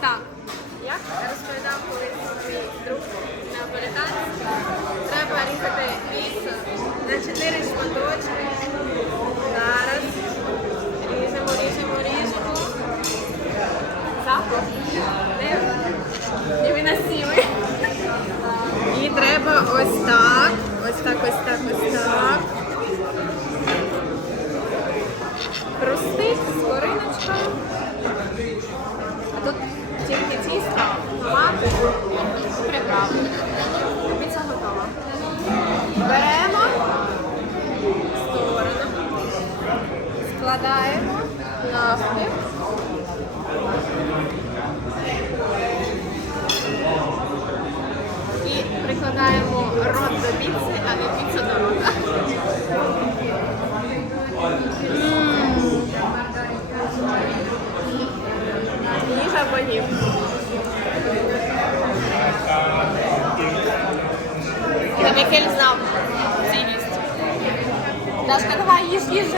Так, як розповідав колись мій друг неаполітанець, треба різати м'ясо на чотири шматочки. Зараз ріжемо, ріжемо, ріжемо. Запах невиносимий. І треба ось так, ось так, ось так, ось так. Хрустить томати, приправи. Піца готова. Беремо сторону, складаємо навпіл. І прикладаємо рот до піци, а не піца до рота. Їжа богів. Мікель знав цінність. Дашка, давай їж, їж.